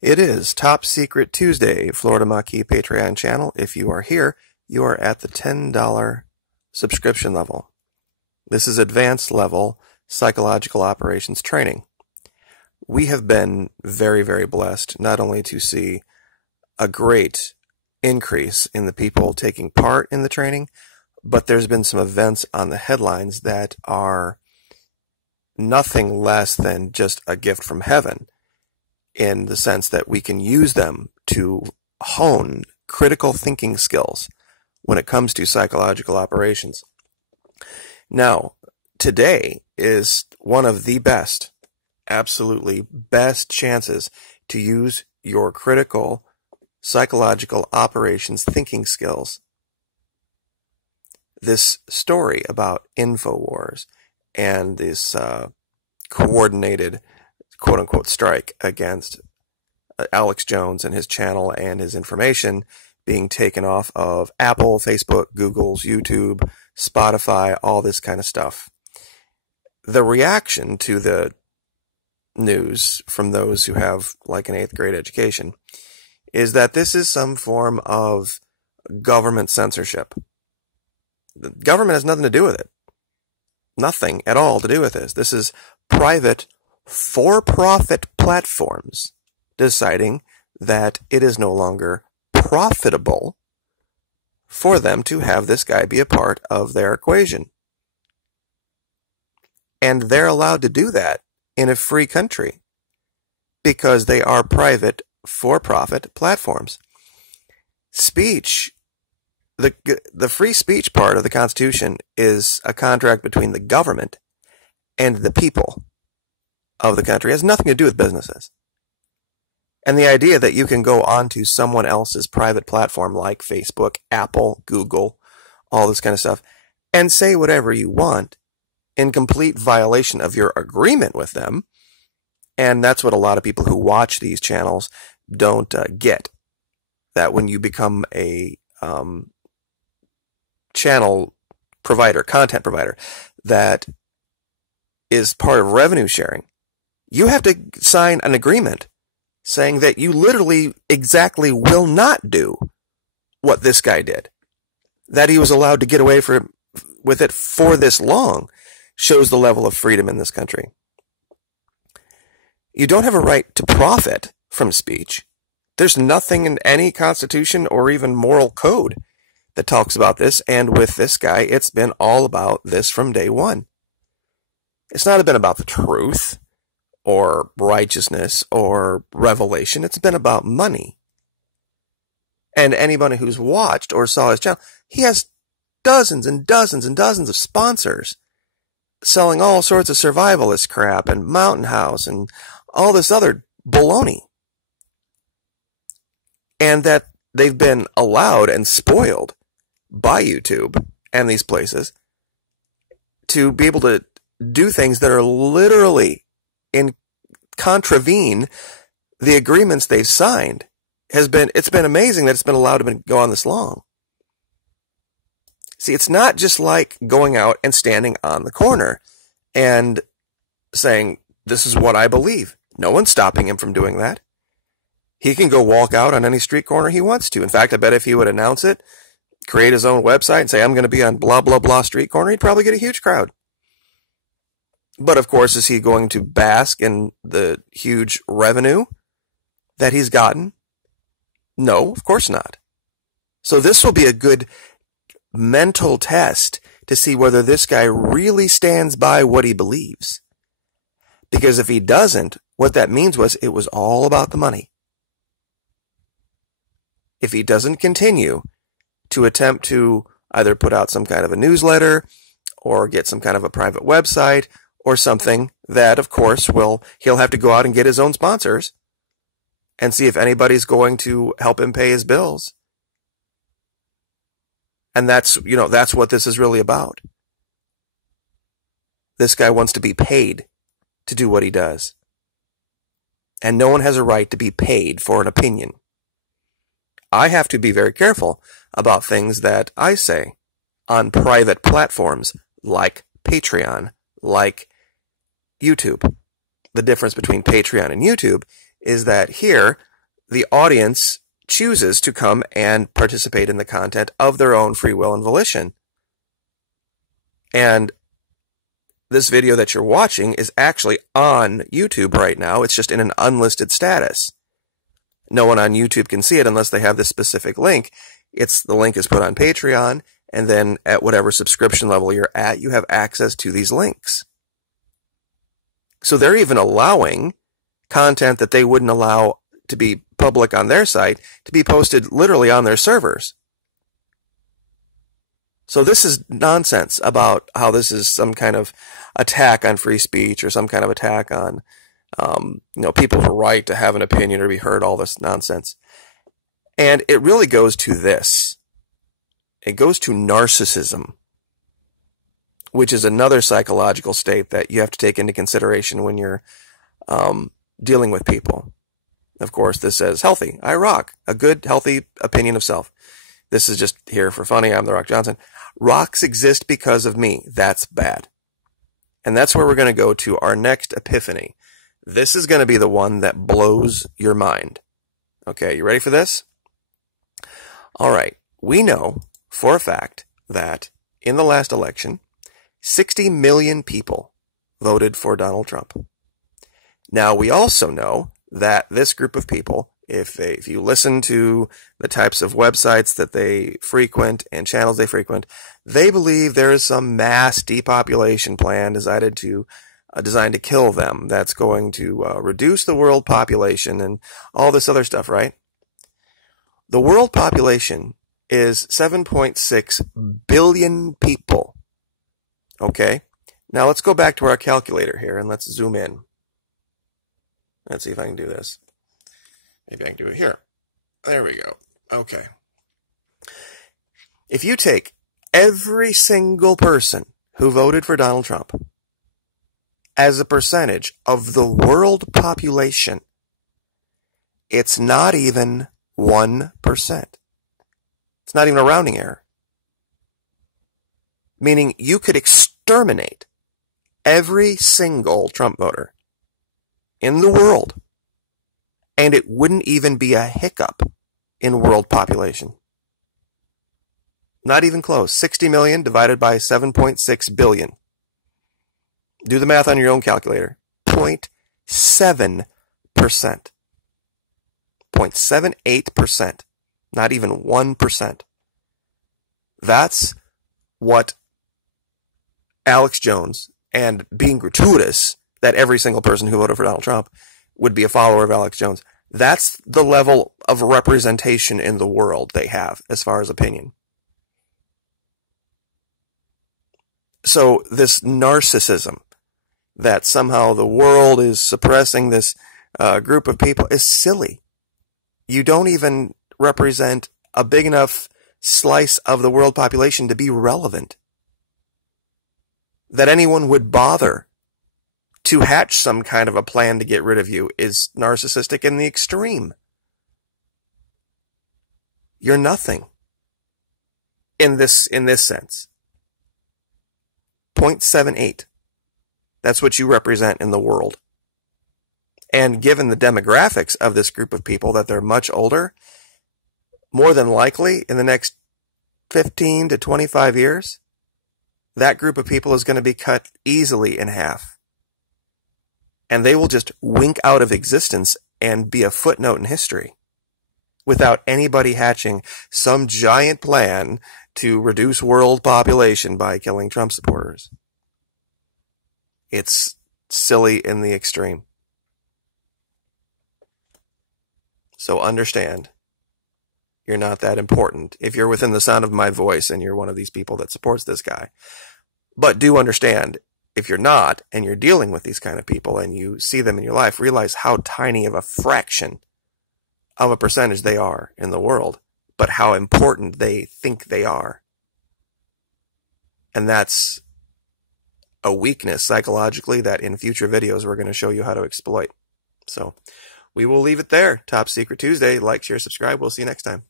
It is Top Secret Tuesday, Florida Maquis Patreon channel. If you are here, you are at the $10 subscription level. This is advanced level psychological operations training. We have been very, very blessed not only to see a great increase in the people taking part in the training, but there's been some events on the headlines that are nothing less than just a gift from heaven, in the sense that we can use them to hone critical thinking skills when it comes to psychological operations. Now, today is one of the best, absolutely best chances to use your critical psychological operations thinking skills. This story about InfoWars and this coordinated quote-unquote strike against Alex Jones and his channel and his information being taken off of Apple, Facebook, Google's, YouTube, Spotify, all this kind of stuff. The reaction to the news from those who have like an 8th grade education is that this is some form of government censorship. The government has nothing to do with it. Nothing at all to do with this. This is private, for-profit platforms deciding that it is no longer profitable for them to have this guy be a part of their equation. And they're allowed to do that in a free country because they are private, for-profit platforms. Speech, the free speech part of the Constitution is a contract between the government and the people of the country. It has nothing to do with businesses. And the idea that you can go onto someone else's private platform like Facebook, Apple, Google, all this kind of stuff, and say whatever you want in complete violation of your agreement with them, and that's what a lot of people who watch these channels don't get, that when you become a channel provider, content provider, that is part of revenue sharing, you have to sign an agreement saying that you literally exactly will not do what this guy did. That he was allowed to get away with it for this long shows the level of freedom in this country. You don't have a right to profit from speech. There's nothing in any constitution or even moral code that talks about this, and with this guy, it's been all about this from day one. It's not been about the truth or righteousness or revelation. It's been about money. And anybody who's watched or saw his channel, he has dozens and dozens and dozens of sponsors selling all sorts of survivalist crap and Mountain House and all this other baloney. And that they've been allowed and spoiled by YouTube and these places to be able to do things that are literally in contravene the agreements they've signed. It's been amazing that it's been allowed to go on this long. See, it's not just like going out and standing on the corner and saying, this is what I believe. No one's stopping him from doing that. He can go walk out on any street corner he wants to. In fact, I bet if he would announce it, create his own website and say, I'm going to be on blah, blah, blah street corner, he'd probably get a huge crowd. But of course, is he going to bask in the huge revenue that he's gotten? No, of course not. So this will be a good mental test to see whether this guy really stands by what he believes. Because if he doesn't, what that means was it was all about the money. If he doesn't continue to attempt to either put out some kind of a newsletter or get some kind of a private website or something that, of course, he'll have to go out and get his own sponsors and see if anybody's going to help him pay his bills. And that's what this is really about. This guy wants to be paid to do what he does. And no one has a right to be paid for an opinion. I have to be very careful about things that I say on private platforms like Patreon, like YouTube. The difference between Patreon and YouTube is that here the audience chooses to come and participate in the content of their own free will and volition. And this video that you're watching is actually on YouTube right now. It's just in an unlisted status. No one on YouTube can see it unless they have this specific link. The link is put on Patreon, and then at whatever subscription level you're at, you have access to these links. So they're even allowing content that they wouldn't allow to be public on their site to be posted literally on their servers. So this is nonsense about how this is some kind of attack on free speech or some kind of attack on people's right to have an opinion or be heard, all this nonsense. And it really goes to this. It goes to narcissism, which is another psychological state that you have to take into consideration when you're dealing with people. Of course, this says healthy. I rock. A good, healthy opinion of self. This is just here for funny. I'm The Rock Johnson. Rocks exist because of me. That's bad. And that's where we're going to go to our next epiphany. This is going to be the one that blows your mind. Okay, you ready for this? All right. We know for a fact that in the last election, 60 million people voted for Donald Trump. Now, we also know that this group of people, if you listen to the types of websites that they frequent and channels they frequent, they believe there is some mass depopulation plan designed to kill them. That's going to reduce the world population and all this other stuff, right? The world population is 7.6 billion people. Okay? Now let's go back to our calculator here and let's zoom in. Let's see if I can do this. Maybe I can do it here. There we go. Okay. If you take every single person who voted for Donald Trump as a percentage of the world population, it's not even 1%. It's not even a rounding error. Meaning you could exterminate every single Trump voter in the world, and it wouldn't even be a hiccup in world population. Not even close. 60 million divided by 7.6 billion. Do the math on your own calculator. 0.7%. 0.78%. Not even 1%. That's what Alex Jones, and being gratuitous that every single person who voted for Donald Trump would be a follower of Alex Jones. That's the level of representation in the world they have as far as opinion. So this narcissism that somehow the world is suppressing this group of people is silly. You don't even represent a big enough slice of the world population to be relevant. That anyone would bother to hatch some kind of a plan to get rid of you is narcissistic in the extreme. You're nothing in this sense. 0.78. That's what you represent in the world. And given the demographics of this group of people, that they're much older, more than likely in the next 15 to 25 years, that group of people is going to be cut easily in half. And they will just wink out of existence and be a footnote in history without anybody hatching some giant plan to reduce world population by killing Trump supporters. It's silly in the extreme. So understand, you're not that important if you're within the sound of my voice and you're one of these people that supports this guy. But do understand, if you're not, and you're dealing with these kind of people and you see them in your life, realize how tiny of a fraction of a percentage they are in the world, but how important they think they are. And that's a weakness psychologically that in future videos we're going to show you how to exploit. So we will leave it there. Top Secret Tuesday. Like, share, subscribe. We'll see you next time.